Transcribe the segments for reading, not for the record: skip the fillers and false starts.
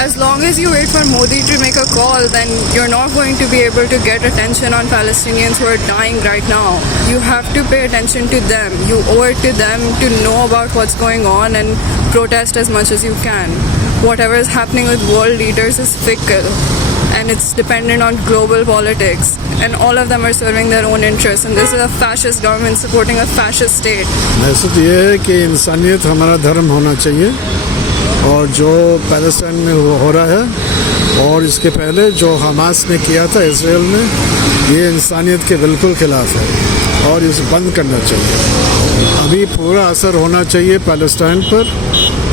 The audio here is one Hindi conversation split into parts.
As long as you wait for Modi to make a call, then you're not going to be able to get attention on Palestinians who are dying right now. You have to pay attention to them. You owe it to them to know about what's going on and protest as much as you can. Whatever is happening with world leaders is fickle and it's dependent on global politics. And all of them are serving their own interests. And this is a fascist government supporting a fascist state. Message ये है कि इंसानियत हमारा धर्म होना चाहिए और जो पैलेस्टाइन में हो रहा है और इसके पहले जो हमास ने किया था इसराइल में, ये इंसानियत के बिल्कुल खिलाफ है और इसे बंद करना चाहिए। अभी पूरा असर होना चाहिए पैलेस्टाइन पर,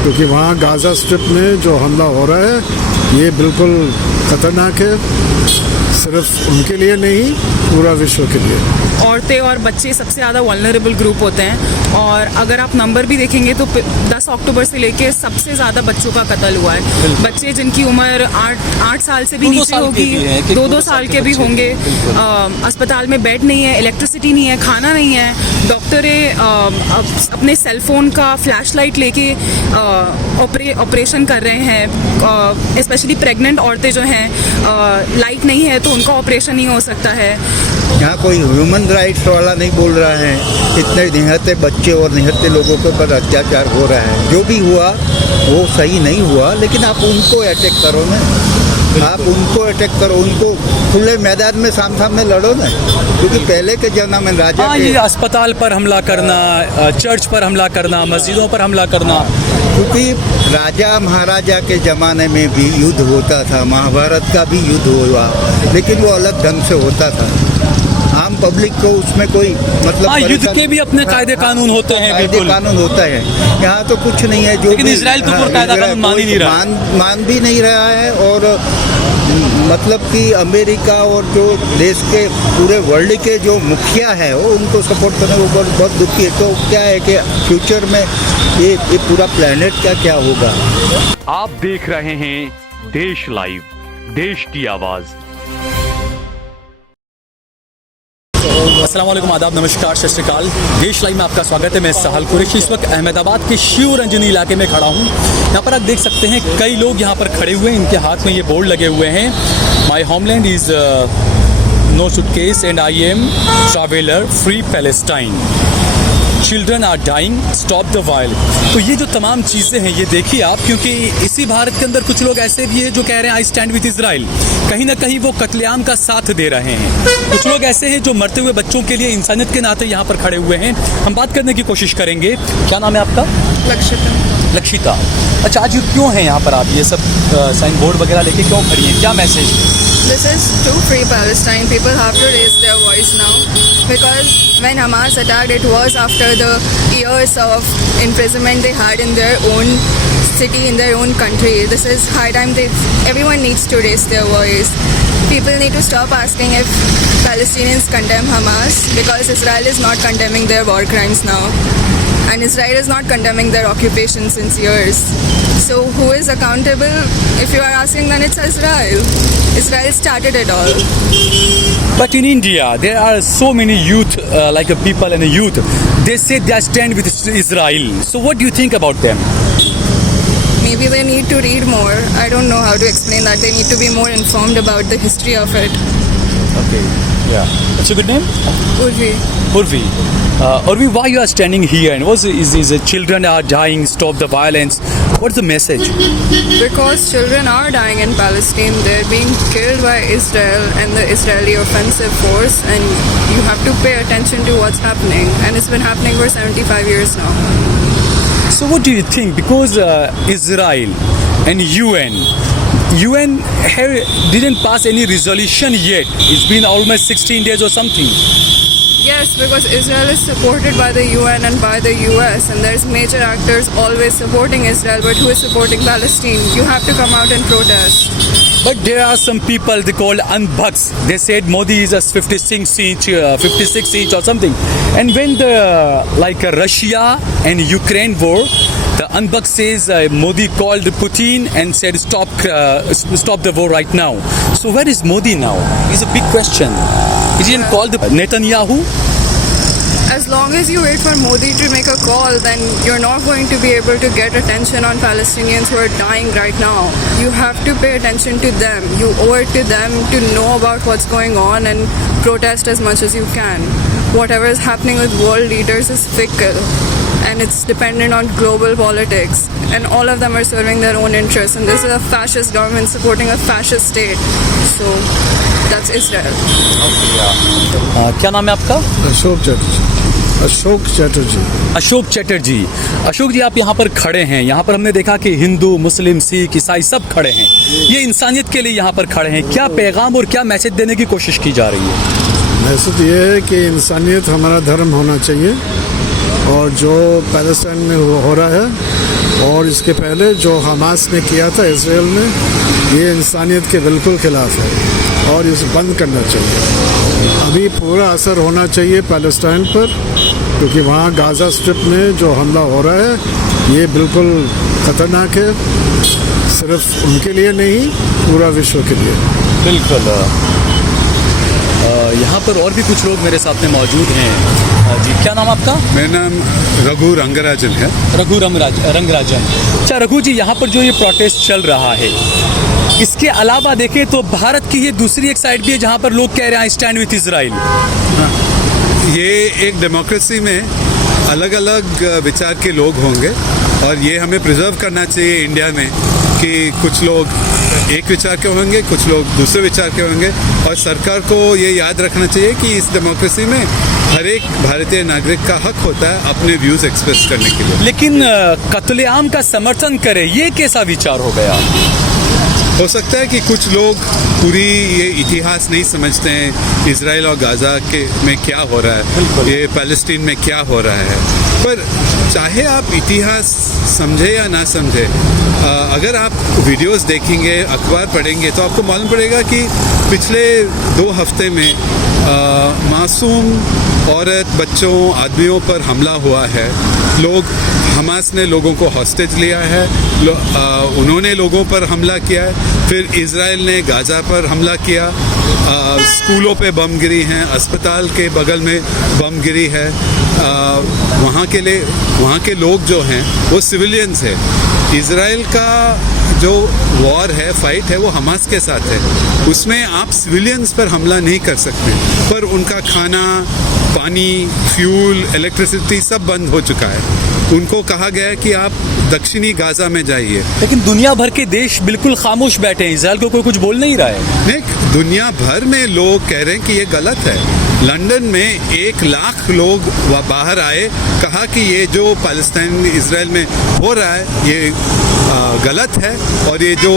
क्योंकि वहाँ गाज़ा स्ट्रिप में जो हमला हो रहा है ये बिल्कुल ख़तरनाक है, सिर्फ उनके लिए नहीं पूरा विश्व के लिए। औरतें और बच्चे सबसे ज़्यादा वल्नरेबल ग्रुप होते हैं और अगर आप नंबर भी देखेंगे तो 10 अक्टूबर से लेके सबसे ज़्यादा बच्चों का कत्ल हुआ है। बच्चे जिनकी उम्र 8 साल से भी नीचे होगी, 2-2 साल के भी होंगे। अस्पताल में बेड नहीं है, इलेक्ट्रिसिटी नहीं है, खाना नहीं है। डॉक्टरें अपने सेल फोन का फ्लैश लाइट लेके ऑपरेशन कर रहे हैं। स्पेशली प्रेग्नेंट औरतें जो हैं, लाइट नहीं है तो उनका ऑपरेशन नहीं हो सकता है। यहाँ कोई ह्यूमन राइट्स वाला नहीं बोल रहा है। इतने निहत्ते बच्चे और निहत्ते लोगों के ऊपर अत्याचार हो रहा है। जो भी हुआ वो सही नहीं हुआ, लेकिन आप उनको अटैक करो ना, आप उनको अटैक करो, उनको खुले मैदान में सामने लड़ो ना। क्योंकि पहले के जमाने में राजा ये अस्पताल पर हमला करना, चर्च पर हमला करना, मस्जिदों पर हमला करना, क्योंकि राजा महाराजा के ज़माने में भी युद्ध होता था, महाभारत का भी युद्ध हुआ, लेकिन वो अलग ढंग से होता था। आम पब्लिक को उसमें कोई मतलब युद्ध के भी अपने कायदे कानून होते हैं, कायदे कानून होता है। यहाँ तो कुछ नहीं है। जो लेकिन इजराइल तो कायदा कानून मान ही नहीं रहा, मान भी नहीं रहा है। और मतलब कि अमेरिका और जो देश के पूरे वर्ल्ड के जो मुखिया है वो उनको सपोर्ट करने को बहुत दुखी है। तो क्या है कि फ्यूचर में ये पूरा प्लेनेट का क्या होगा। आप देख रहे हैं देश लाइव, देश की आवाज। अस्सलाम वालेकुम, आदाब, नमस्कार, सत श्री अकाल। देश लाइव में आपका स्वागत है। मैं साहल कुरैशी इस वक्त अहमदाबाद के शिव रंजनी इलाके में खड़ा हूँ। यहाँ पर आप देख सकते हैं कई लोग यहाँ पर खड़े हुए हैं, इनके हाथ में ये बोर्ड लगे हुए हैं, my homeland is no suitcase and I am traveller free Palestine, children are dying, stop the violence. तो ये जो तमाम चीज़ें हैं ये देखिए आप, क्योंकि इसी भारत के अंदर कुछ लोग ऐसे भी हैं जो कह रहे हैं आई स्टैंड विद इजराइल। कहीं ना कहीं वो कत्लेआम का साथ दे रहे हैं। कुछ लोग ऐसे हैं जो मरते हुए बच्चों के लिए इंसानियत के नाते यहाँ पर खड़े हुए हैं। हम बात करने की कोशिश करेंगे। क्या नाम है आपका? लक्षिता। अच्छा, आज क्यों हैं यहाँ पर आप? ये सब साइन बोर्ड वगैरह लेके क्यों खड़ी हैं? क्या message? This is to free Palestine. People have to raise their voice now because when Hamas attacked, it was after the years of imprisonment they had in their own city, in their own country. This is high time everyone needs to raise their voice. People need to stop asking if Palestinians condemn Hamas because Israel is not condemning their war crimes now. And Israel is not condemning their occupation since years. So who is accountable? If you are asking, then it's Israel. Israel started it all. But in India, there are so many youth, like people and youth. They say they stand with Israel. So what do you think about them? Maybe they need to read more. I don't know how to explain that. They need to be more informed about the history of it. Okay, yeah. What's your good name? Urvi. Urvi. Urvi, why you are standing here? And what is children are dying, stop the violence. What's the message? Because children are dying in Palestine. They're being killed by Israel and the Israeli offensive force. And you have to pay attention to what's happening. And it's been happening for 75 years now. So what do you think? Because Israel and UN didn't pass any resolution yet. It's been almost 16 days or something. Yes, because Israel is supported by the UN and by the US, and there's major actors always supporting Israel, but who is supporting Palestine? You have to come out and protest. But there are some people they called unbucks. They said Modi is a 56 inch or something. And when the Russia and Ukraine war, the unbuck says Modi called Putin and said stop the war right now. So where is Modi now? It's a big question. He didn't call the Netanyahu. as long as you wait for Modi to make a call, then you're not going to be able to get attention on Palestinians who are dying right now. You have to pay attention to them. You owe it to them to know about what's going on and protest as much as you can. Whatever is happening with world leaders is fickle, and it's dependent on global politics, and all of them are serving their own interests, and this is a fascist government supporting a fascist state. So that's Israel. क्या नाम है आपका? अशोक चैटर्जी। अशोक चैटर्जी। अशोक जी, आप यहाँ पर खड़े हैं, यहाँ पर हमने देखा कि हिंदू, मुस्लिम, सिख, ईसाई सब खड़े हैं। ये इंसानियत के लिए यहाँ पर खड़े हैं। क्या पैगाम और क्या मैसेज देने की कोशिश की जा रही है? मैसेज ये है कि इंसानियत हमारा धर्म होना चाहिए, और जो पैलेस्टाइन में हो रहा है और इसके पहले जो हमास ने किया था इसराइल में, ये इंसानियत के बिल्कुल खिलाफ है और इसे बंद करना चाहिए। अभी पूरा असर होना चाहिए पैलेस्टाइन पर, क्योंकि वहाँ गाज़ा स्ट्रिप में जो हमला हो रहा है ये बिल्कुल ख़तरनाक है, सिर्फ उनके लिए नहीं, पूरा विश्व के लिए। बिल्कुल। यहाँ पर और भी कुछ लोग मेरे साथ में मौजूद हैं। जी, क्या नाम आपका? मेरा नाम रघु रंगराजन है। रघु रंगराजन। अच्छा रघु जी, यहाँ पर जो ये प्रोटेस्ट चल रहा है, इसके अलावा देखें तो भारत की ये दूसरी एक साइड भी है जहाँ पर लोग कह रहे हैं स्टैंड विथ इजराइल। ये एक डेमोक्रेसी में अलग अलग विचार के लोग होंगे, और ये हमें प्रिजर्व करना चाहिए इंडिया में कि कुछ लोग एक विचार के होंगे, कुछ लोग दूसरे विचार के होंगे, और सरकार को ये याद रखना चाहिए कि इस डेमोक्रेसी में हर एक भारतीय नागरिक का हक होता है अपने व्यूज एक्सप्रेस करने के लिए। लेकिन कत्लेआम का समर्थन करे, ये कैसा विचार हो गया? हो सकता है कि कुछ लोग पूरी ये इतिहास नहीं समझते हैं, इजराइल और गाज़ा के में क्या हो रहा है, ये पैलेस्टीन में क्या हो रहा है। पर चाहे आप इतिहास समझे या ना समझे, अगर आप वीडियोस देखेंगे, अखबार पढ़ेंगे, तो आपको मालूम पड़ेगा कि पिछले 2 हफ्ते में मासूम औरत, बच्चों, आदमियों पर हमला हुआ है। हमास ने लोगों को हॉस्टेज लिया है, उन्होंने लोगों पर हमला किया है। फिर इजराइल ने गाज़ा पर हमला किया, स्कूलों पे बम गिरी हैं, अस्पताल के बगल में बम गिरी है। वहाँ के लोग जो हैं वो सिविलियंस है। इजराइल का जो वॉर है, फाइट है, वो हमास के साथ है। उसमें आप सिविलियंस पर हमला नहीं कर सकते, पर उनका खाना, पानी, फ्यूल, इलेक्ट्रिसिटी सब बंद हो चुका है। उनको कहा गया है कि आप दक्षिणी गाज़ा में जाइए। लेकिन दुनिया भर के देश बिल्कुल खामोश बैठे हैं, इजराइल को कोई कुछ बोल नहीं रहा है। नहीं, दुनिया भर में लोग कह रहे हैं कि ये गलत है। लंदन में 1 लाख लोग बाहर आए, कहा कि ये जो पैलेस्टाइन इजराइल में हो रहा है ये गलत है, और ये जो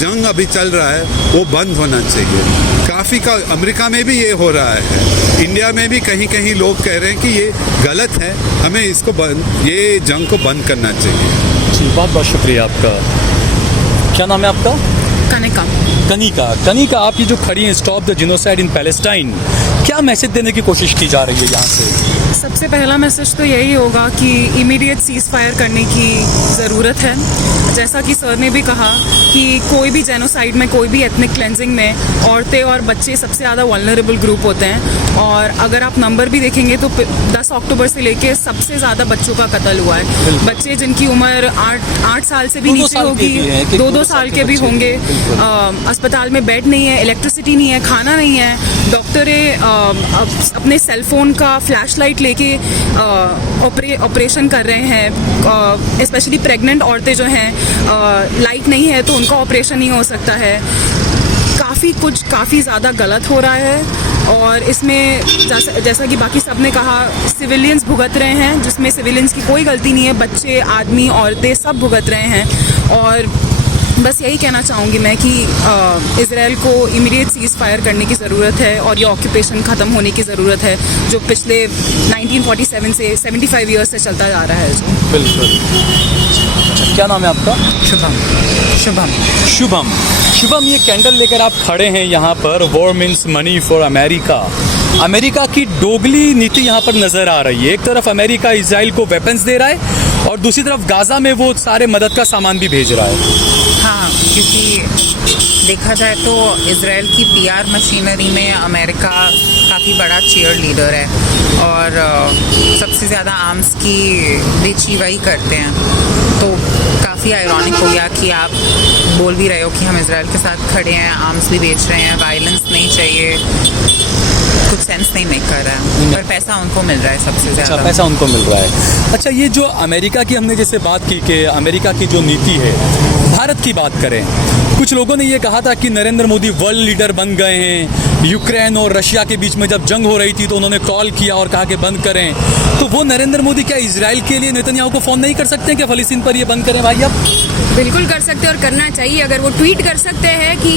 जंग अभी चल रहा है वो बंद होना चाहिए। काफ़ी का अमेरिका में भी ये हो रहा है, इंडिया में भी कहीं कहीं लोग कह रहे हैं कि ये गलत है, हमें ये जंग को बंद करना चाहिए। जी, बहुत बहुत शुक्रिया आपका। क्या नाम है आपका? कनिका, आप ये जो खड़ी हैं, stop the genocide in Palestine, क्या मैसेज देने की कोशिश की जा रही है यहाँ से? सबसे पहला मैसेज तो यही होगा कि इमीडिएट सीज फायर करने की ज़रूरत है। जैसा कि सर ने भी कहा कि कोई भी जेनोसाइड में, कोई भी एथनिक क्लेंजिंग में औरतें और बच्चे सबसे ज़्यादा वल्नरेबल ग्रुप होते हैं, और अगर आप नंबर भी देखेंगे तो 10 अक्टूबर से लेके सबसे ज़्यादा बच्चों का कत्ल हुआ है। बच्चे जिनकी उम्र 8 साल से भी नीचे होगी, 2-2 साल के भी होंगे। अस्पताल में बेड नहीं है, इलेक्ट्रिसिटी नहीं है, खाना नहीं है। डॉक्टरें अपने सेलफोन का फ्लैशलाइट लेके ऑपरेशन कर रहे हैं। स्पेशली प्रेग्नेंट औरतें जो हैं, लाइट नहीं है तो उनका ऑपरेशन नहीं हो सकता है। काफ़ी ज़्यादा गलत हो रहा है, और इसमें जैसा कि बाकी सब ने कहा, सिविलियंस भुगत रहे हैं, जिसमें सिविलियंस की कोई गलती नहीं है। बच्चे, आदमी, औरतें सब भुगत रहे हैं। और बस यही कहना चाहूँगी मैं कि इजराइल को इमीडिएट सीज फायर करने की ज़रूरत है, और ये ऑक्यूपेशन ख़त्म होने की ज़रूरत है जो पिछले 1947 से 75 ईयर्स से चलता जा रहा है। जो बिल्कुल। क्या नाम है आपका? शुभम, ये कैंडल लेकर आप खड़े हैं यहाँ पर, war means money for America की दोगली नीति यहाँ पर नजर आ रही है। एक तरफ अमेरिका इजराइल को वेपन्स दे रहा है, और दूसरी तरफ गाजा में वो सारे मदद का सामान भी भेज रहा है। हाँ, क्योंकि देखा जाए तो इसराइल की पीआर मशीनरी में अमेरिका काफ़ी बड़ा चीयर लीडर है और सबसे ज़्यादा आर्म्स की बेची वही करते हैं। तो काफ़ी आयरॉनिक हो गया कि आप बोल भी रहे हो कि हम इसराइल के साथ खड़े हैं, आर्म्स भी बेच रहे हैं, वायलेंस नहीं चाहिए, कुछ सेंस नहीं मेक कर रहा है, पर पैसा उनको मिल रहा है सबसे ज़्यादा। अच्छा, पैसा उनको मिल रहा है। अच्छा, ये जो अमेरिका की हमने जैसे बात की कि अमेरिका की जो नीति है, भारत की बात करें, कुछ लोगों ने ये कहा था कि नरेंद्र मोदी वर्ल्ड लीडर बन गए हैं। यूक्रेन और रशिया के बीच में जब जंग हो रही थी तो उन्होंने कॉल किया और कहा कि बंद करें। तो वो नरेंद्र मोदी क्या इजराइल के लिए नेतन्याहू को फ़ोन नहीं कर सकते हैं कि फ़लस्तीन पर ये बंद करें भाई? अब बिल्कुल कर सकते हैं और करना चाहिए। अगर वो ट्वीट कर सकते हैं कि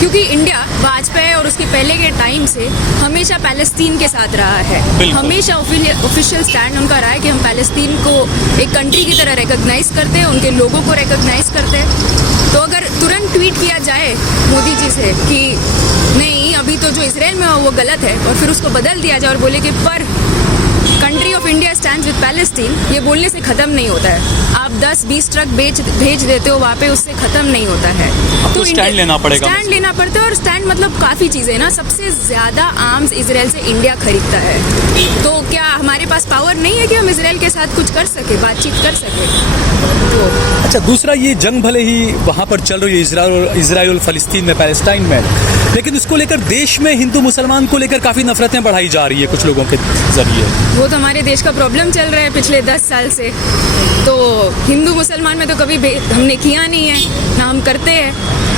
क्योंकि इंडिया वाजपेयी और उसके पहले के टाइम से हमेशा पैलेस्तीन के साथ रहा है, हमेशा ऑफिशियल स्टैंड उनका रहा है कि हम पैलेस्तीन को एक कंट्री की तरह रिकॉग्नाइज करते हैं, उनके लोगों को रिकॉग्नाइज करते हैं। तो अगर तुरंत ट्वीट किया जाए मोदी जी से कि नहीं अभी तो जो इसराइल में हो वो गलत है, और फिर उसको बदल दिया जाए और बोले कि पर country of India stands with Palestine, ये बोलने से ख़त्म नहीं होता है। आप 10-20 ट्रक भेज देते हो वहाँ पे, उससे ख़त्म नहीं होता है। तो स्टैंड लेना पड़ेगा, स्टैंड लेना पड़ता है। और स्टैंड मतलब काफ़ी चीज़ें ना, सबसे ज़्यादा आर्म्स इसराइल से इंडिया खरीदता है। तो क्या हमारे पास पावर नहीं है कि हम इसराइल के साथ कुछ कर सके, बातचीत कर सके? तो अच्छा, दूसरा ये जंग भले ही वहाँ पर चल रही है इसराइल और फ़लस्तीन में, पैलेस्टाइन में, लेकिन उसको लेकर देश में हिंदू मुसलमान को लेकर काफ़ी नफरतें बढ़ाई जा रही है कुछ लोगों के जरिए। वो तो हमारे देश का प्रॉब्लम चल रहा है पिछले 10 साल से। तो हिंदू मुसलमान में तो कभी हमने किया नहीं है, ना हम करते हैं।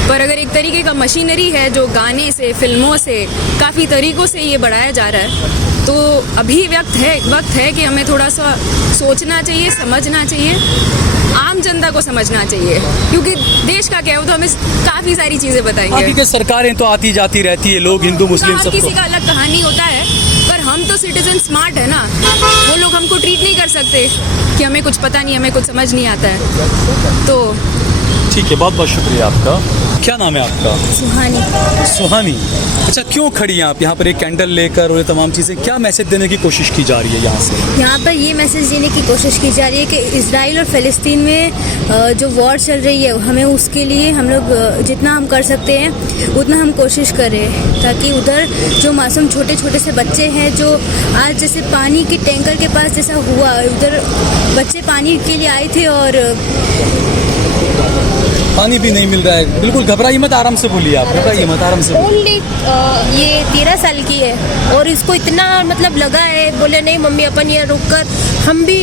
पर अगर एक तरीके का मशीनरी है जो गाने से, फिल्मों से, काफ़ी तरीक़ों से ये बढ़ाया जा रहा है, तो अभी वक्त है कि हमें थोड़ा सा सोचना चाहिए, समझना चाहिए, आम जनता को समझना चाहिए। क्योंकि देश का क्या है वो तो हमें काफ़ी सारी चीज़ें बताएंगे। बाकी के सरकारें तो आती जाती रहती है, लोग हिंदू मुस्लिम हर किसी का अलग कहानी होता है, पर हम तो सिटीजन स्मार्ट है ना, वो लोग हमको ट्रीट नहीं कर सकते कि हमें कुछ पता नहीं, हमें कुछ समझ नहीं आता है। तो ठीक है, बहुत बहुत शुक्रिया आपका। क्या नाम है आपका? सुहानी। सुहानी, अच्छा, क्यों खड़ी हैं आप यहाँ पर एक कैंडल लेकर और ये तमाम चीज़ें? क्या मैसेज देने की कोशिश की जा रही है यहाँ से? यहाँ पर ये मैसेज देने की कोशिश की जा रही है कि इजराइल और फ़लस्तीन में जो वॉर चल रही है, हमें उसके लिए हम लोग जितना हम कर सकते हैं उतना हम कोशिश करें, ताकि उधर जो मासूम छोटे छोटे से बच्चे हैं, जो आज जैसे पानी के टैंकर के पास जैसा हुआ, उधर बच्चे पानी के लिए आए थे और पानी भी नहीं मिल रहा है। बिल्कुल घबराइए मत, आराम से बोलिए आप, घबराइए मत, आराम से बोलिए। ओनली ये 13 साल की है और इसको इतना मतलब लगा है, बोले नहीं मम्मी अपन ये रुक कर हम भी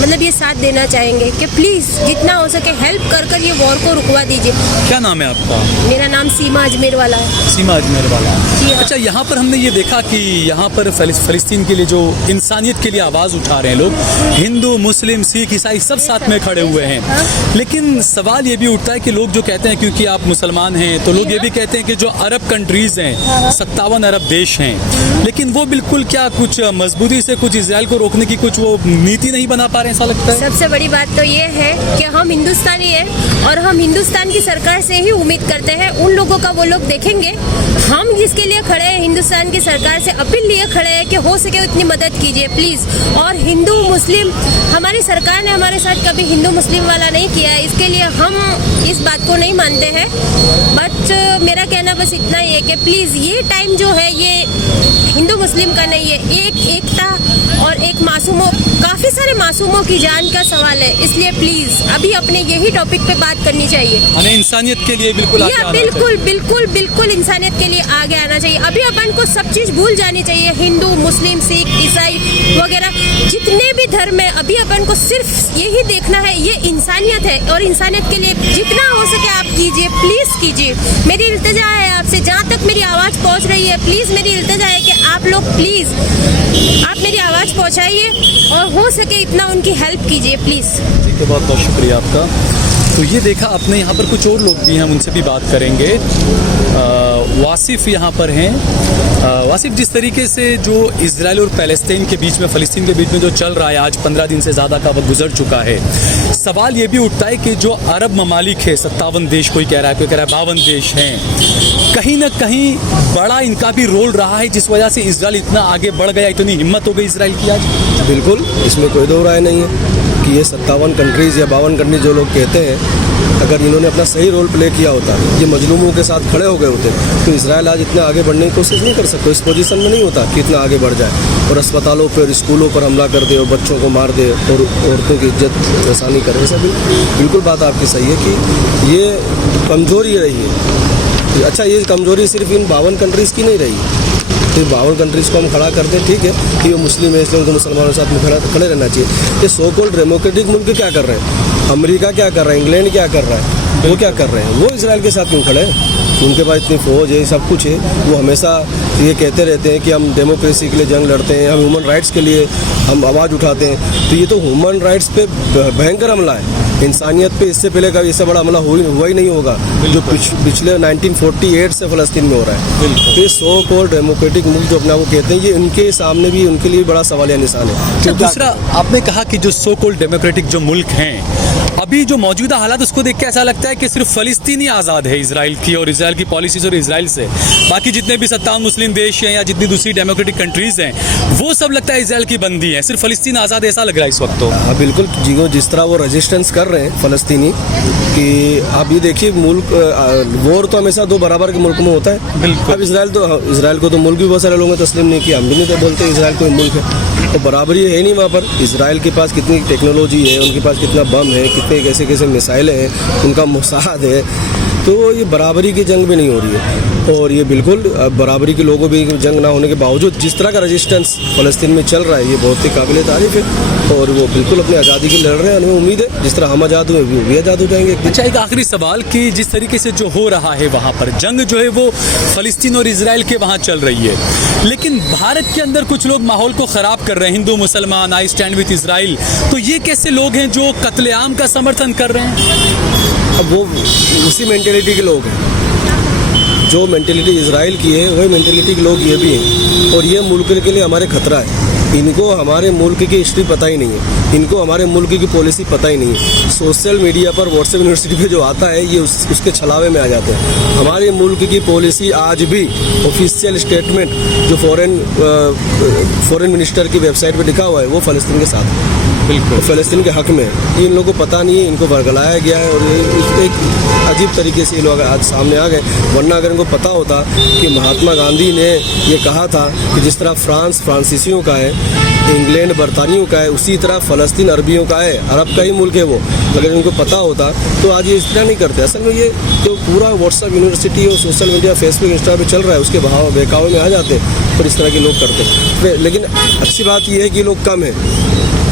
मतलब ये साथ देना चाहेंगे कि प्लीज़ जितना हो सके हेल्प कर कर ये वॉर को रुकवा दीजिए। क्या नाम है आपका? मेरा नाम सीमा अजमेर वाला है। सीमा अजमेर वाला। जी हाँ। अच्छा, यहाँ पर हमने ये देखा कि यहाँ पर फ़लस्तीन के लिए जो इंसानियत के लिए आवाज़ उठा रहे हैं लोग, हिंदू, मुस्लिम, सिख, ईसाई सब साथ में खड़े हुए हैं। लेकिन सवाल ये भी उठता है कि लोग जो कहते हैं क्योंकि आप मुसलमान हैं, तो लोग ये भी कहते हैं कि जो अरब कंट्रीज़ हैं, 57 अरब देश हैं, लेकिन वो बिल्कुल क्या कुछ मजबूती से कुछ इसराइल को रोकने की कुछ वो नीति नहीं बना पा रहे हैं, ऐसा लगता है? सबसे बड़ी बात तो ये है कि हम हिंदुस्तानी हैं और हम हिंदुस्तान की सरकार से ही उम्मीद करते हैं, उन लोगों का वो लोग देखेंगे। हम जिसके लिए खड़े हैं, हिंदुस्तान की सरकार से अपील लिए खड़े हैं कि हो सके उतनी मदद कीजिए प्लीज़। और हिंदू मुस्लिम, हमारी सरकार ने हमारे साथ कभी हिंदू मुस्लिम वाला नहीं किया है, इसके लिए हम इस बात को नहीं मानते हैं। बट मेरा कहना बस इतना ही है कि प्लीज़ ये टाइम जो है ये हिंदू मुस्लिम का नहीं है, एकता और एक मासूमों, काफ़ी सारे मासूमों की जान का सवाल है, इसलिए प्लीज़ अभी अपने यही टॉपिक पे बात करनी चाहिए। हमें इंसानियत के लिए बिल्कुल आगे आना बिल्कुल बिल्कुल बिल्कुल इंसानियत के लिए आगे आना चाहिए। अभी अपन को सब चीज़ भूल जानी चाहिए, हिंदू, मुस्लिम, सिख, ईसाई वगैरह जितने भी धर्म है, अभी अपन को सिर्फ यही देखना है, ये इंसानियत है और इंसानियत के लिए जितना हो सके आप कीजिए, प्लीज़ कीजिए। मेरी इल्तिजा है आपसे, जहाँ तक मेरी आवाज़ पहुँच रही है, प्लीज़ मेरी इल्तिजा है कि आप लोग प्लीज़ आप मेरी आवाज़ पहुँचाइए और हो सके इतना उनकी हेल्प कीजिए प्लीज़। ठीक है, बहुत बहुत शुक्रिया आपका। तो ये देखा आपने, यहाँ पर कुछ और लोग भी हैं, हम उनसे भी बात करेंगे। वासिफ यहाँ पर हैं। वासिफ, जिस तरीके से जो इजराइल और पैलेस्टीन के बीच में, फ़लस्तीन के बीच में जो चल रहा है, आज 15 दिन से ज़्यादा का वक्त गुजर चुका है, सवाल ये भी उठता है कि जो अरब ममालिक है, 57 देश, कोई कह रहा है, कोई कह रहा है 52 देश हैं, कहीं ना कहीं बड़ा इनका भी रोल रहा है जिस वजह से इजराइल इतना आगे बढ़ गया, इतनी हिम्मत हो गई इजराइल की आज? बिल्कुल, इसमें कोई दो राय नहीं है कि ये 57 कंट्रीज़ या 52 कंट्रीज जो लोग कहते हैं, अगर इन्होंने अपना सही रोल प्ले किया होता, ये मजलूमों के साथ खड़े हो गए होते, तो इसराइल आज इतना आगे बढ़ने की कोशिश नहीं कर सकते, इस पोजीशन में नहीं होता कि इतना आगे बढ़ जाए और अस्पतालों पर, स्कूलों पर हमला कर दे और बच्चों को मार दे और औरतों की इज्जत आसानी करे। ऐसा बिल्कुल बात आपकी सही है कि ये कमजोरी रही है। अच्छा, ये कमजोरी सिर्फ इन 52 कंट्रीज़ की नहीं रही, फिर 52 कंट्रीज़ को हम खड़ा करते हैं, ठीक है कि वो मुस्लिम है इसलिए उनको मुसलमानों के साथ में खड़े रहना चाहिए। ये सो कॉल्ड डेमोक्रेटिक मुल्क क्या कर रहे हैं? अमेरिका क्या कर रहा है? इंग्लैंड क्या कर रहा है? वो क्या कर रहे हैं? वो इसराइल के साथ क्यों खड़े हैं? उनके पास इतनी फौज है, सब कुछ है, वो हमेशा ये कहते रहते हैं कि हम डेमोक्रेसी के लिए जंग लड़ते हैं, हम ह्यूमन राइट्स के लिए हम आवाज़ उठाते हैं। तो ये तो ह्यूमन राइट्स पे भयंकर हमला है, इंसानियत पे इससे पहले कभी इससे बड़ा हमला हुआ ही नहीं होगा जो पिछले 1948 से फ़लस्तीन में हो रहा है। तो ये सो कॉल्ड डेमोक्रेटिक मुल्क जो अपना वो कहते हैं, ये उनके सामने भी उनके लिए बड़ा सवालिया निशान है। तो दूसरा, आपने कहा कि जो सो कॉल्ड डेमोक्रेटिक जो मुल्क हैं, अभी जो मौजूदा हालात उसको देख के ऐसा लगता है कि सिर्फ फ़लस्तीन ही आज़ाद है इसराइल की और इसराइल की पॉलिसीज़ और इसराइल से, बाकी जितने भी 57 मुस्लिम देश हैं या जितनी दूसरी डेमोक्रेटिक कंट्रीज़ हैं वो सब लगता है इसराइल की बंदी है, सिर्फ फ़लस्तीन आज़ाद है, ऐसा लग रहा है इस वक्त। तो हाँ बिल्कुल, जिस तरह वो रेजिस्टेंस कर रहे हैं फ़लस्तीनी कि आप ये देखिए, मुल्क वॉर तो हमेशा दो बराबर के मुल्क में होता है। बिल्कुल। अब इसराइल को तो मुल्क भी बहुत सारे लोगों ने तस्लीम नहीं किया, हम भी नहीं बोलते इसराइल कोई मुल्क है, तो बराबरी है नहीं वहाँ पर। इसराइल के पास कितनी टेक्नोलॉजी है, उनके पास कितना बम है, कितने कैसे कैसे मिसाइलें हैं, उनका मोसाद है, तो ये बराबरी की जंग भी नहीं हो रही है। और ये बिल्कुल बराबरी के लोगों भी जंग ना होने के बावजूद जिस तरह का रेजिस्टेंस फ़लस्तीन में चल रहा है, ये बहुत ही काबिल तारीफ़ है और वो बिल्कुल अपनी आज़ादी के लिए लड़ रहे हैं। हमें उम्मीद है जिस तरह हम आज़ाद हुए वो भी आज़ाद हो जाएंगे। अच्छा, एक आखिरी सवाल कि जिस तरीके से जो हो रहा है वहाँ पर जंग जो है वो फ़लस्तीन और इसराइल के वहाँ चल रही है, लेकिन भारत के अंदर कुछ लोग माहौल को ख़राब कर रहे हैं, हिंदू मुसलमान, आई स्टैंड विथ इसराइल, तो ये कैसे लोग हैं जो कत्लेआम का समर्थन कर रहे हैं? अब वो उसी मेंटेलिटी के लोग हैं, जो मेंटेलिटी इसराइल की है वही मेंटेलिटी के लोग ये भी हैं और ये मुल्क के लिए हमारे खतरा है। इनको हमारे मुल्क की हिस्ट्री पता ही नहीं है, इनको हमारे मुल्क की पॉलिसी पता ही नहीं है। सोशल मीडिया पर व्हाट्सएप यूनिवर्सिटी पे जो आता है ये उसके छलावे में आ जाते हैं। हमारे मुल्क की पॉलिसी आज भी ऑफिशियल स्टेटमेंट जो फॉरेन मिनिस्टर की वेबसाइट पे लिखा हुआ है वो फ़लस्तीन के साथ है, बिल्कुल फ़लस्तीन के हक़ में। ये इन लोगों को पता नहीं है, इनको वर्गलाया गया है और ये एक अजीब तरीके से ये लोग आज सामने आ गए। वरना अगर इनको पता होता कि महात्मा गांधी ने ये कहा था कि जिस तरह फ्रांस फ्रांसीसियों का है, इंग्लैंड बरतानियों का है, उसी तरह फ़लस्तीन अरबियों का है, अरब का ही मुल्क है वो, अगर इनको पता होता तो आज ये इस तरह नहीं करते। असल में ये जो पूरा व्हाट्सएप यूनिवर्सिटी और सोशल मीडिया फेसबुक इंस्टा पे चल रहा है उसके बहकावे में आ जाते और इस तरह के लोग करते। लेकिन अच्छी बात ये है कि लोग कम हैं,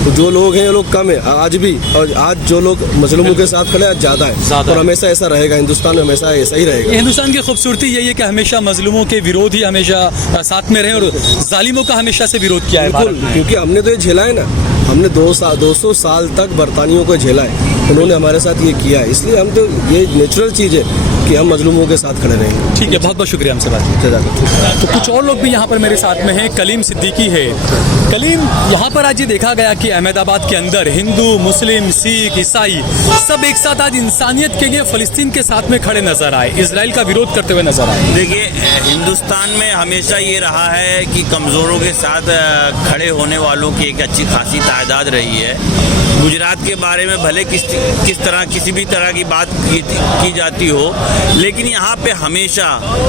तो जो लोग हैं ये लोग कम है आज भी, और आज जो लोग मजलूमों के साथ खड़े आज ज़्यादा है और हमेशा ऐसा रहेगा, हिंदुस्तान में हमेशा ऐसा ही रहेगा। हिंदुस्तान की खूबसूरती यही है कि हमेशा मजलूमों के विरोध ही हमेशा साथ में रहे और जालिमों का हमेशा से विरोध किया है भारत ने। क्योंकि हमने तो ये झेला है ना, हमने 200 साल तक बरतानियों को झेला है, उन्होंने हमारे साथ ये किया है, इसलिए हम तो ये नेचुरल चीज़ है कि हम मजलूमों के साथ खड़े रहेंगे। ठीक है, बहुत बहुत शुक्रिया हमसे बात करने। तो कुछ और लोग भी यहाँ पर मेरे साथ में हैं। कलीम सिद्दीकी है। कलीम, यहाँ पर आज ये देखा गया कि अहमदाबाद के अंदर हिंदू, मुस्लिम, सिख, ईसाई सब एक साथ आज इंसानियत के लिए फ़लस्तीन के साथ में खड़े नजर आए, इसराइल का विरोध करते हुए नजर आए। देखिए, हिंदुस्तान में हमेशा ये रहा है कि कमज़ोरों के साथ खड़े होने वालों की एक अच्छी खासी तादाद रही है। गुजरात के बारे में भले किस तरह किसी भी तरह की बात की जाती हो, लेकिन यहाँ पे हमेशा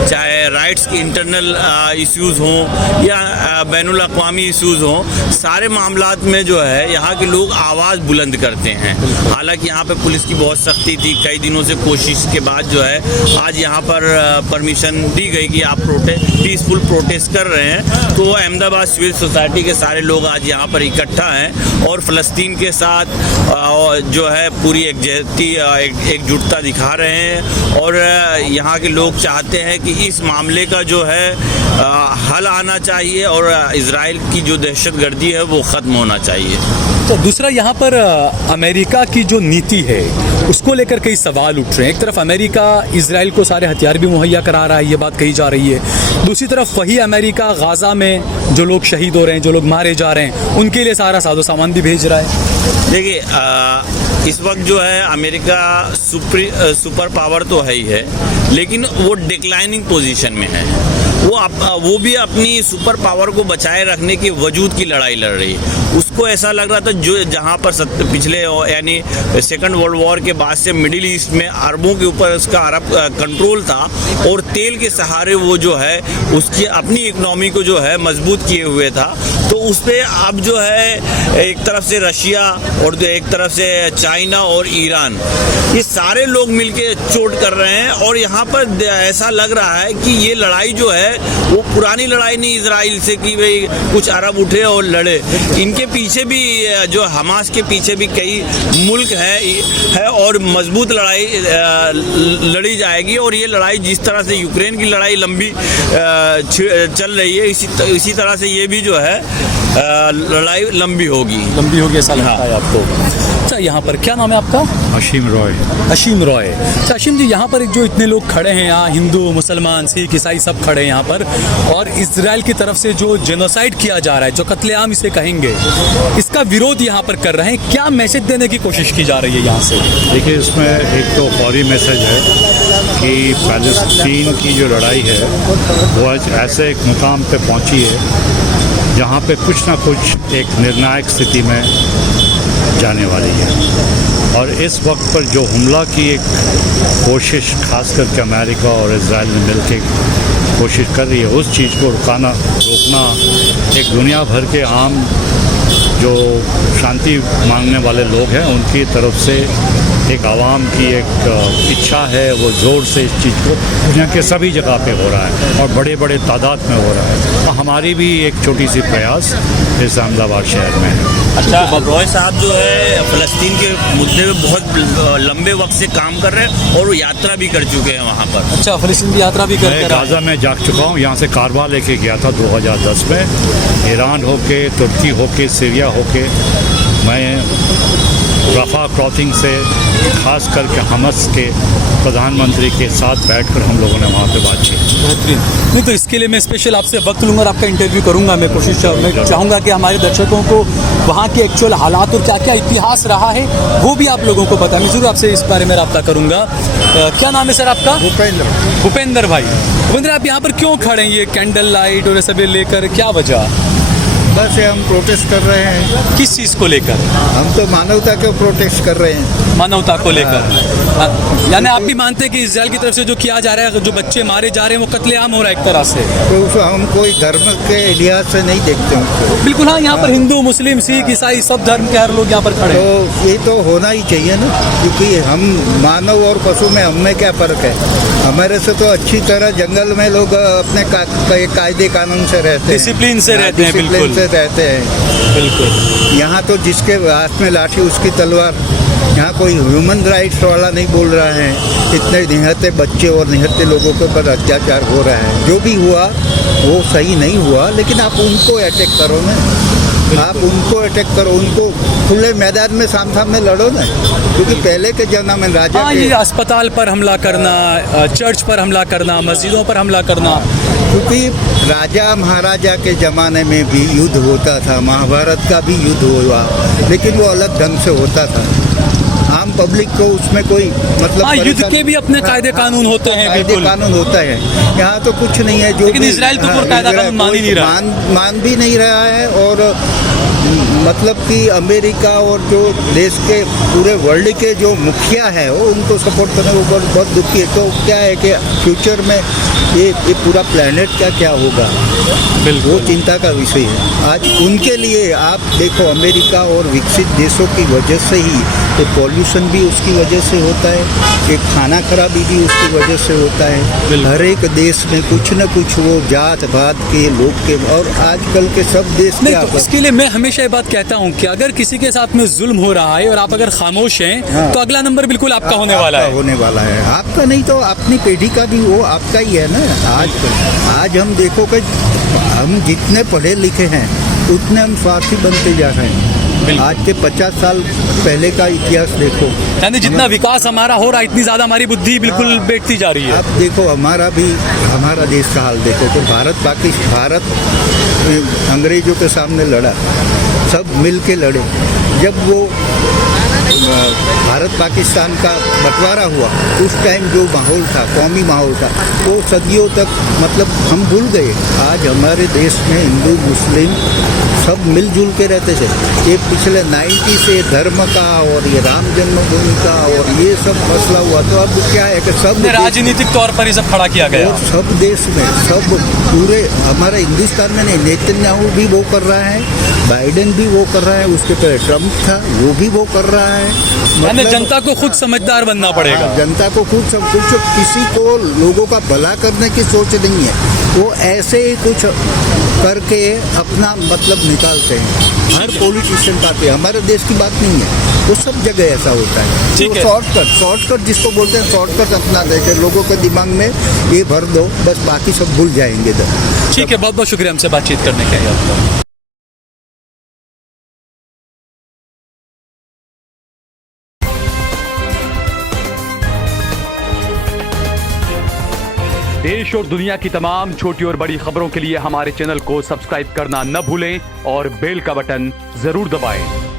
चाहे राइट्स के इंटरनल इश्यूज़ हों या बैनुल अक़वामी इश्यूज़ हों, सारे मामलात में जो है यहाँ के लोग आवाज़ बुलंद करते हैं। हालांकि यहाँ पे पुलिस की बहुत सख्ती थी, कई दिनों से कोशिश के बाद जो है आज यहाँ पर परमिशन दी गई कि आप पीसफुल प्रोटेस्ट कर रहे हैं। तो अहमदाबाद सिविल सोसाइटी के सारे लोग आज यहाँ पर इकट्ठा हैं और फ़लस्तीन के साथ जो है पूरी एकजुटता दिखा रहे हैं और यहाँ के लोग चाहते हैं कि इस मामले का जो है हल आना चाहिए और इजराइल की जो दहशतगर्दी है वो ख़त्म होना चाहिए। तो दूसरा, यहाँ पर अमेरिका की जो नीति है उसको लेकर कई सवाल उठ रहे हैं। एक तरफ अमेरिका इजराइल को सारे हथियार भी मुहैया करा रहा है, ये बात कही जा रही है। दूसरी तरफ वही अमेरिका गाज़ा में जो लोग शहीद हो रहे हैं, जो लोग मारे जा रहे हैं, उनके लिए सारा साजो सामान भी भेज रहा है। देखिए, इस वक्त जो है अमेरिका सुपर पावर तो है ही है, लेकिन वो डिक्लाइनिंग पोजीशन में है वो भी अपनी सुपर पावर को बचाए रखने के वजूद की लड़ाई लड़ रही है। उसको ऐसा लग रहा था जो जहाँ पर पिछले यानी सेकंड वर्ल्ड वॉर के बाद से मिडिल ईस्ट में अरबों के ऊपर उसका अरब कंट्रोल था और तेल के सहारे वो जो है उसकी अपनी इकोनॉमी को जो है मजबूत किए हुए था। तो उस पर अब जो है एक तरफ से रशिया और एक तरफ से चाइना और ईरान, ये सारे लोग मिलके चोट कर रहे हैं। और यहाँ पर ऐसा लग रहा है कि ये लड़ाई जो है वो पुरानी लड़ाई नहीं इजराइल से कि भाई कुछ अरब उठे और लड़े। इनके पीछे भी जो हमास के पीछे भी कई मुल्क है और मजबूत लड़ाई लड़ी जाएगी। और ये लड़ाई जिस तरह से यूक्रेन की लड़ाई लंबी चल रही है इसी तरह से ये भी जो है लड़ाई लंबी होगी ऐसा लगता है आपको? अच्छा, यहाँ पर क्या नाम है आपका? अशीम रॉय। अशीम रॉय। अच्छा अशीम जी, यहाँ पर जो इतने लोग खड़े हैं, यहाँ हिंदू मुसलमान सिख ईसाई सब खड़े हैं यहाँ पर, और इजराइल की तरफ से जो जेनोसाइड किया जा रहा है, जो कत्लेआम इसे कहेंगे, इसका विरोध यहाँ पर कर रहे हैं, क्या मैसेज देने की कोशिश की जा रही है यहाँ से? देखिए, इसमें एक तो फौरी मैसेज है कि पैलेस्टीन की जो लड़ाई है वो आज ऐसे एक मुकाम पे पहुँची है जहाँ पे कुछ ना कुछ एक निर्णायक स्थिति में जाने वाली है। और इस वक्त पर जो हमला की एक कोशिश खास करके अमेरिका और इजराइल ने मिलकर कोशिश कर रही है, उस चीज़ को रोकना एक दुनिया भर के आम जो शांति मांगने वाले लोग हैं उनकी तरफ से एक आवाम की एक इच्छा है, वो जोर से इस चीज़ को दुनिया के सभी जगह पे हो रहा है और बड़े बड़े तादाद में हो रहा है। और हमारी भी एक छोटी सी प्रयास इस अहमदाबाद शहर में है। अच्छा, रॉय साहब जो है फ़लस्तीन के मुद्दे में बहुत लंबे वक्त से काम कर रहे हैं और वो यात्रा भी कर चुके हैं वहाँ पर। अच्छा, फ़लस्तीन की यात्रा भी कर मैं गाज़ा में जा चुका हूँ, यहाँ से कारवा लेके गया था 2010 में, ईरान होके, तुर्की होके, सीरिया होके। मैं रफ़ा क्रॉसिंग से खास करके हमस के प्रधानमंत्री के साथ बैठकर हम लोगों ने वहाँ पे बातचीत। बेहतरीन। नहीं तो इसके लिए मैं स्पेशल आपसे वक्त लूँगा और आपका इंटरव्यू करूँगा। मैं चाहूँगा कि हमारे दर्शकों को वहाँ के एक्चुअल हालात और क्या क्या इतिहास रहा है वो भी आप लोगों को पता है। मैं ज़रूर आपसे इस बारे में रब्ता करूँगा। क्या नाम है सर आपका? भूपेंद्र भाई। भूपेंद्र, आप यहाँ पर क्यों खड़े हैं ये कैंडल लाइट और सब लेकर, क्या वजह? बस हम प्रोटेस्ट कर रहे हैं। किस चीज़ को लेकर? हम तो मानवता के प्रोटेस्ट कर रहे हैं। मानवता को लेकर, यानी आप भी मानते हैं कि इजराइल की तरफ से जो किया जा रहा है, जो बच्चे मारे जा रहे हैं, वो कत्लेआम हो रहा है एक तरह से? तो हम कोई धर्म के लिहाज से नहीं देखते हैं। बिल्कुल, हाँ, यहाँ पर हिंदू मुस्लिम सिख ईसाई सब धर्म के हर लोग यहाँ पर खड़े हैं। तो ये तो होना ही चाहिए ना, क्योंकि हम मानव और पशु में हमें क्या फ़र्क है? हमारे से तो अच्छी तरह जंगल में लोग अपने कायदे कानून से रहते हैं, डिसिप्लिन से रहते हैं। बिल्कुल रहते हैं। बिल्कुल। यहाँ तो जिसके हाथ में लाठी उसकी तलवार। यहाँ कोई ह्यूमन राइट्स वाला नहीं बोल रहा है। इतने निहत्ते बच्चे और निहत्ते लोगों के ऊपर अत्याचार हो रहा है। जो भी हुआ वो सही नहीं हुआ, लेकिन आप उनको अटैक करो ना, आप उनको अटैक करो, उनको खुले मैदान में सामने लड़ो ना। क्योंकि पहले के जमाने में राजा ये अस्पताल पर हमला करना, चर्च पर हमला करना, मस्जिदों पर हमला करना, क्योंकि राजा महाराजा के ज़माने में भी युद्ध होता था, महाभारत का भी युद्ध हुआ, लेकिन वो अलग ढंग से होता था। आम पब्लिक को उसमें कोई मतलब युद्ध के भी अपने कायदे कानून होते हैं। कायदे कानून होता है। यहाँ तो कुछ नहीं है। जो लेकिन इजराइल तो कायदा कानून मान ही नहीं रहा, मान भी नहीं रहा है। और मतलब कि अमेरिका और जो देश के पूरे वर्ल्ड के जो मुखिया है वो उनको सपोर्ट करने के ऊपर बहुत दुखी है। तो क्या है कि फ्यूचर में ये पूरा प्लेनेट क्या होगा, वो चिंता का विषय है। आज उनके लिए आप देखो, अमेरिका और विकसित देशों की वजह से ही तो पॉल्यूशन भी उसकी वजह से होता है, कि खाना खराबी भी उसकी वजह से होता है। हर एक देश में कुछ न कुछ वो जात पात के लोग के, और आजकल के सब देश के तो इसके लिए मैं हमेशा ये बात कहता हूँ कि अगर किसी के साथ में जुल्म हो रहा है और आप अगर खामोश हैं, तो अगला नंबर बिल्कुल आपका होने वाला है। आपका नहीं तो अपनी पीढ़ी का भी वो आपका ही है ना। आज हम देखो कि हम जितने पढ़े लिखे हैं उतने हम स्वार्थी बनते जा रहे हैं। आज के 50 साल पहले का इतिहास देखो, यानी जितना विकास हमारा हो रहा है, इतनी ज्यादा हमारी बुद्धि बिल्कुल बैठती जा रही है। अब देखो हमारा देश का हाल देखो, तो भारत अंग्रेजों के सामने लड़ा, सब मिल के लड़े। जब वो भारत पाकिस्तान का बंटवारा हुआ उस टाइम जो माहौल था, कौमी माहौल था, वो सदियों तक मतलब हम भूल गए। आज हमारे देश में हिंदू मुस्लिम सब मिलजुल के रहते थे। ये पिछले 90 से धर्म का और ये राम जन्मभूमि का और ये सब मसला हुआ, तो अब क्या है कि सब राजनीतिक तौर पर ये सब खड़ा किया गया। और सब देश में, सब पूरे हमारे हिंदुस्तान में नहीं, नेतन्याहू भी वो कर रहा है, बाइडेन भी वो कर रहा है, उसके पहले ट्रम्प था वो भी वो कर रहा है। मतलब जनता को खुद समझदार बनना पड़ेगा। जनता को खुद सब कुछ, किसी को लोगों का भला करने की सोच नहीं है, वो ऐसे ही कुछ करके अपना मतलब निकालते हैं। हर पॉलिटिशियन बात है, हमारे देश की बात नहीं है, वो सब जगह ऐसा होता है। ठीक है। शॉर्टकट जिसको बोलते हैं, शॉर्टकट अपना देके लोगों के दिमाग में ये भर दो, बस बाकी सब भूल जाएंगे। ठीक है, बहुत बहुत शुक्रिया हमसे बातचीत करने के लिए आपका। देश और दुनिया की तमाम छोटी और बड़ी खबरों के लिए हमारे चैनल को सब्सक्राइब करना न भूलें और बेल का बटन जरूर दबाएं।